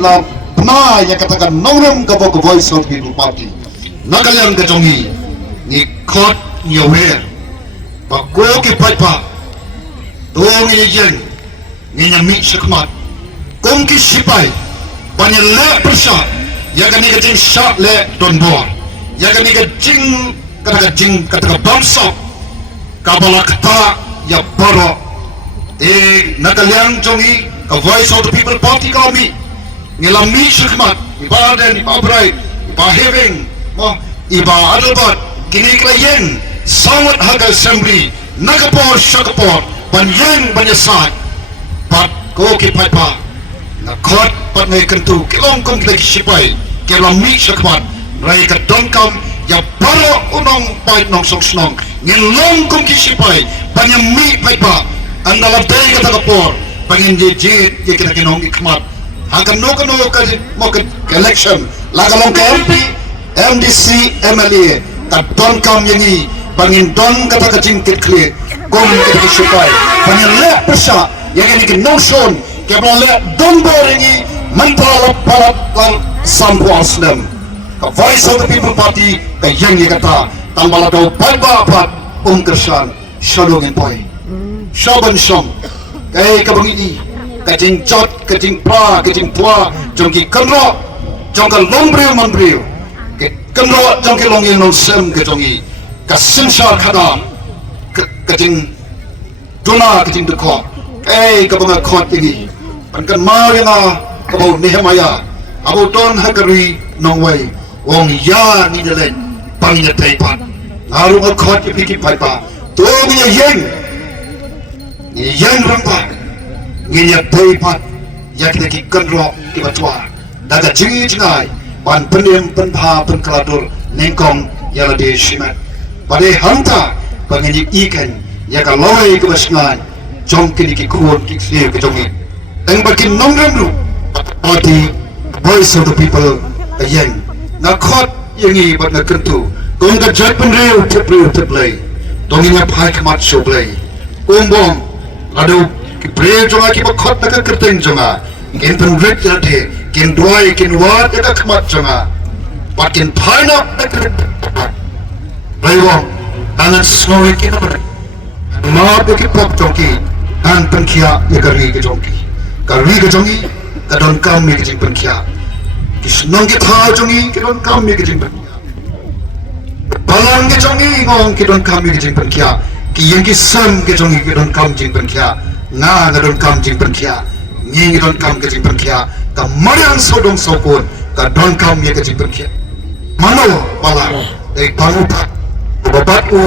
ila pna yang katakan nongrom ka voice of people party nagalang ka jongi ni court nyawer ba ko ke pa dong ni yen ni nyami sakmat kong ki sipai banyak le persa ya kan ni ka jing sha le don bor ya kan ni ka jing kata bangsa kabala kata ya baro nagalang jongi ka voice of the people party kami ngilami sakmat iba dan iba bright iba having mo iba adalbat kini klayen sangat harga assembly nagapor syakapor banyak sat pat ko ki pa na court pat ngai kentu kilong kong lagi sipai ngilami sakmat rai ka dongkam ya baro unong pai nong sok snong ngilong kong ki sipai banyak mi pa andala day kata kapor pengen jejit ye kita kinong ikmat akan no ka election lagalong ka MP MDC MLA ta don kam yangi bangin don kata ka jingkit kle kong kita sipai banyak le pesa yang ini kinong son ke le don boringi mentala palat lan sampu aslam ka voice of the people party ka yangi kata tambala do pat kersan shalongin poi shaban shom kay kabangiti kajing jot kajing pra kajing tua jongki kanro jongka lombriu manbriu ke kanro jongki longil non sem ke jongi kasimsar khada kajing duna kajing dekot kabanga khot ini pankan mau yang kabau nehemaya abu don hakari nongway wong ya ni delen pangnya taipan ngaru khot piki paipa to ni yang rampak nginya taipat yak neki kanro ki batwa daga jingi jingai pan pendem penpa penkaladur nengkong yala de shimat pade hanta pangenyi ikan yaka loi ke basngan jong kini ki kuon ki sir ke jongi teng bakin nongram lu party voice of the people yang ngakot yangi bat ngakentu kong da jat penreu teplay donginya pai kemat show play umbong aduh kipreo jonga ki bakot taka kerteng jonga ken penret jade ken doi ken wat taka kemat jonga pakin paina baywong tangan snowy ki nabar maap ki pop jongi dan penkia ya kari ke jongi kadon kam mi ke jing penkia kisnong ki tha jongi kadon kam mi ke jing penkia balang ke jongi ngong kadon kam mi ke jing penkia yang kisam ke jongi ke don kam jing penkia nga don kam jing penkia ngi don kam ke jing penkia ka marian sodong sokon ka don kam ye ke jing penkia mano bala dei pangupa babat u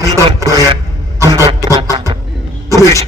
angkat proyek angkat babat tulis